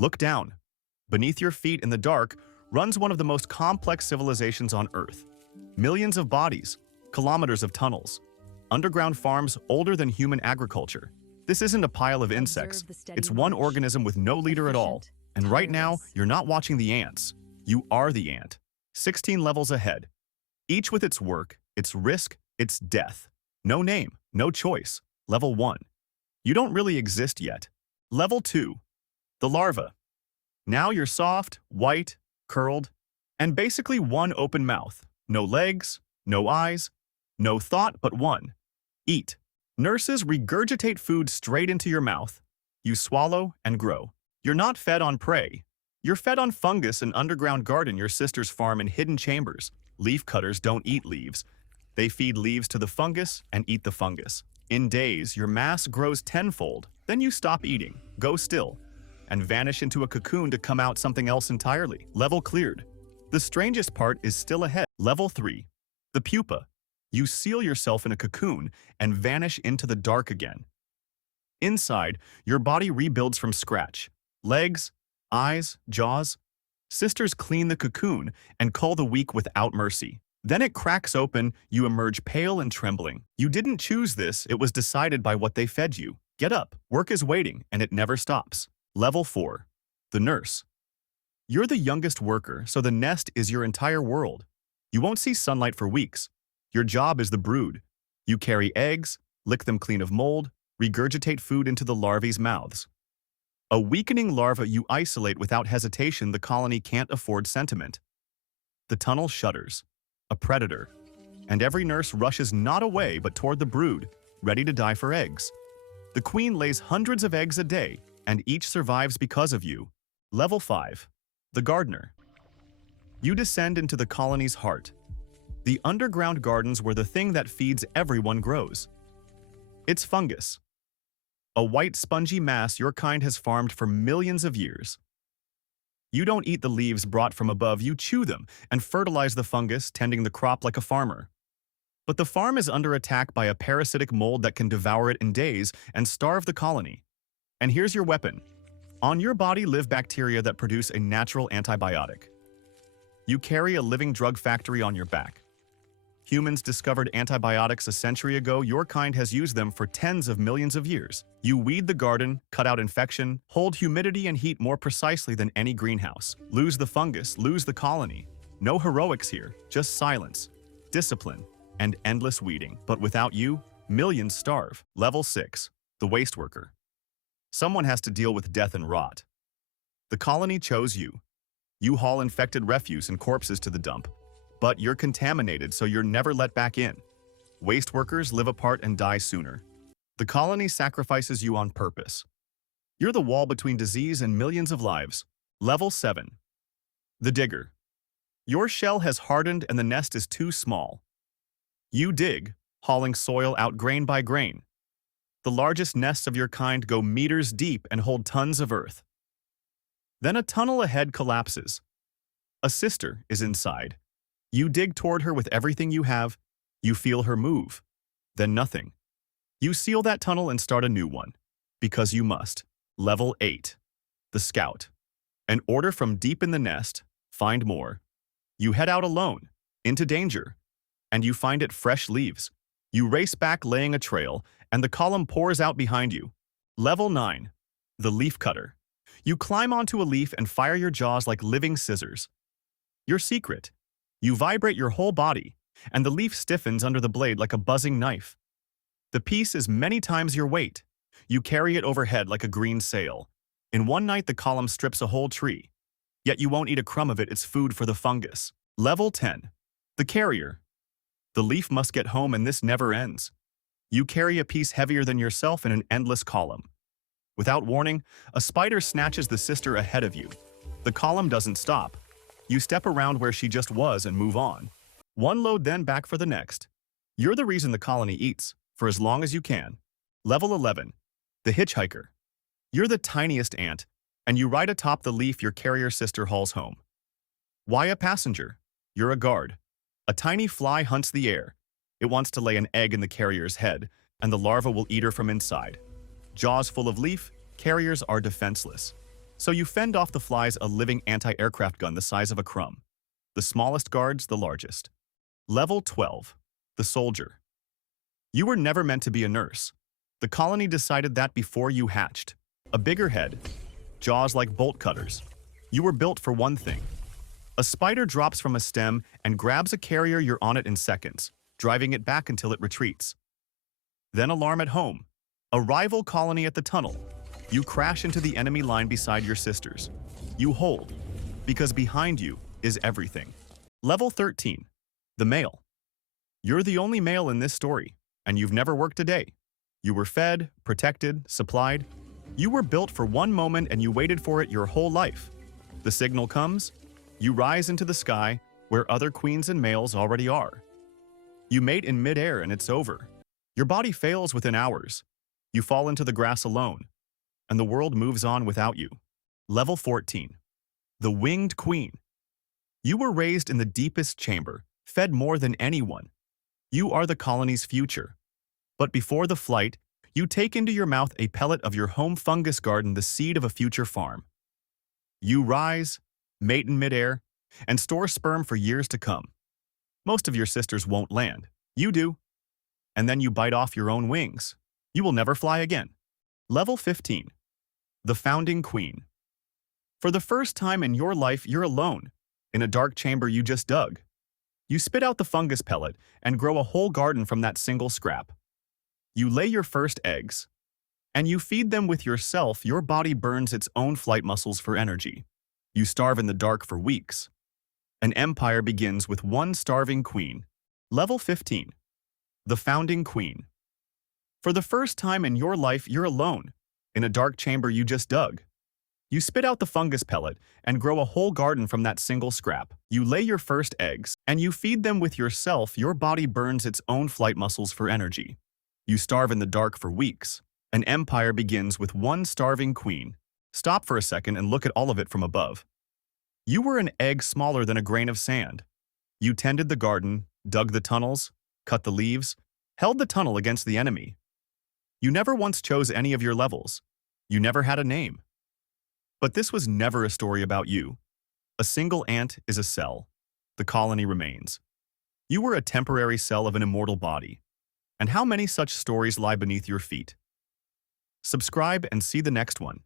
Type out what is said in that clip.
Look down. Beneath your feet in the dark runs one of the most complex civilizations on Earth. Millions of bodies, kilometers of tunnels, underground farms older than human agriculture. This isn't a pile of insects. It's one organism with no leader at all. And right now, you're not watching the ants. You are the ant. 16 levels ahead. Each with its work, its risk, its death. No name, no choice. Level 1. You don't really exist yet. Level 2. The larva. Now you're soft, white, curled, and basically one open mouth. No legs, no eyes, no thought but one. Eat. Nurses regurgitate food straight into your mouth. You swallow and grow. You're not fed on prey. You're fed on fungus and underground garden your sister's farm in hidden chambers. Leafcutters don't eat leaves. They feed leaves to the fungus and eat the fungus. In days, your mass grows tenfold. Then you stop eating, go still, and vanish into a cocoon to come out something else entirely. Level cleared. The strangest part is still ahead. Level 3. The pupa. You seal yourself in a cocoon and vanish into the dark again. Inside, your body rebuilds from scratch. Legs, eyes, jaws. Sisters clean the cocoon and cull the weak without mercy. Then it cracks open, you emerge pale and trembling. You didn't choose this, it was decided by what they fed you. Get up, work is waiting, and it never stops. Level 4. The nurse. You're the youngest worker, so the nest is your entire world. You won't see sunlight for weeks. Your job is the brood. You carry eggs, lick them clean of mold, regurgitate food into the larvae's mouths. A weakening larva you isolate without hesitation, the colony can't afford sentiment. The tunnel shudders. A predator. And every nurse rushes not away but toward the brood, ready to die for eggs. The queen lays hundreds of eggs a day, and each survives because of you. Level 5. The gardener. You descend into the colony's heart. The underground gardens where the thing that feeds everyone grows. It's fungus. A white spongy mass your kind has farmed for millions of years. You don't eat the leaves brought from above, you chew them and fertilize the fungus, tending the crop like a farmer. But the farm is under attack by a parasitic mold that can devour it in days and starve the colony. And here's your weapon. On your body live bacteria that produce a natural antibiotic. You carry a living drug factory on your back. Humans discovered antibiotics a century ago. Your kind has used them for tens of millions of years. You weed the garden, cut out infection, hold humidity and heat more precisely than any greenhouse. Lose the fungus, lose the colony. No heroics here, just silence, discipline, and endless weeding. But without you, millions starve. Level 6. The waste worker. Someone has to deal with death and rot. The colony chose you. You haul infected refuse and corpses to the dump. But you're contaminated, so you're never let back in. Waste workers live apart and die sooner. The colony sacrifices you on purpose. You're the wall between disease and millions of lives. Level 7. The digger. Your shell has hardened and the nest is too small. You dig, hauling soil out grain by grain. The largest nests of your kind go meters deep and hold tons of earth. Then a tunnel ahead collapses. A sister is inside. You dig toward her with everything you have. You feel her move. Then nothing. You seal that tunnel and start a new one. Because you must. Level 8. The scout. An order from deep in the nest. Find more. You head out alone. Into danger. And you find it fresh leaves. You race back laying a trail, and the column pours out behind you. Level 9. The leafcutter. You climb onto a leaf and fire your jaws like living scissors. Your secret. You vibrate your whole body, and the leaf stiffens under the blade like a buzzing knife. The piece is many times your weight. You carry it overhead like a green sail. In one night, the column strips a whole tree. Yet you won't eat a crumb of it, it's food for the fungus. Level 10. The carrier. The leaf must get home, and this never ends. You carry a piece heavier than yourself in an endless column. Without warning, a spider snatches the sister ahead of you. The column doesn't stop. You step around where she just was and move on. One load, then back for the next. You're the reason the colony eats, for as long as you can. Level 11. The hitchhiker. You're the tiniest ant, and you ride atop the leaf your carrier sister hauls home. Why a passenger? You're a guard. A tiny fly hunts the air. It wants to lay an egg in the carrier's head, and the larva will eat her from inside. Jaws full of leaf, carriers are defenseless. So you fend off the flies a living anti-aircraft gun the size of a crumb. The smallest guards the largest. Level 12. The soldier. You were never meant to be a nurse. The colony decided that before you hatched. A bigger head, jaws like bolt cutters. You were built for one thing. A spider drops from a stem and grabs a carrier. You're on it in seconds, driving it back until it retreats. Then alarm at home. A rival colony at the tunnel. You crash into the enemy line beside your sisters. You hold, because behind you is everything. Level 13. The male. You're the only male in this story, and you've never worked a day. You were fed, protected, supplied. You were built for one moment and you waited for it your whole life. The signal comes, you rise into the sky where other queens and males already are. You mate in midair and it's over. Your body fails within hours. You fall into the grass alone, and the world moves on without you. Level 14. The winged queen. You were raised in the deepest chamber, fed more than anyone. You are the colony's future. But before the flight, you take into your mouth a pellet of your home fungus garden, the seed of a future farm. You rise, mate in midair, and store sperm for years to come. Most of your sisters won't land. You do. And then you bite off your own wings. You will never fly again. Level 15. The founding queen. For the first time in your life, you're alone, in a dark chamber you just dug. You spit out the fungus pellet and grow a whole garden from that single scrap. You lay your first eggs, and you feed them with yourself. Your body burns its own flight muscles for energy. You starve in the dark for weeks. An empire begins with one starving queen. Level 15. The founding queen. For the first time in your life, you're alone, in a dark chamber you just dug. You spit out the fungus pellet and grow a whole garden from that single scrap. You lay your first eggs, and you feed them with yourself. Your body burns its own flight muscles for energy. You starve in the dark for weeks. An empire begins with one starving queen. Stop for a second and look at all of it from above. You were an egg smaller than a grain of sand. You tended the garden, dug the tunnels, cut the leaves, held the tunnel against the enemy. You never once chose any of your levels. You never had a name. But this was never a story about you. A single ant is a cell. The colony remains. You were a temporary cell of an immortal body. And how many such stories lie beneath your feet? Subscribe and see the next one.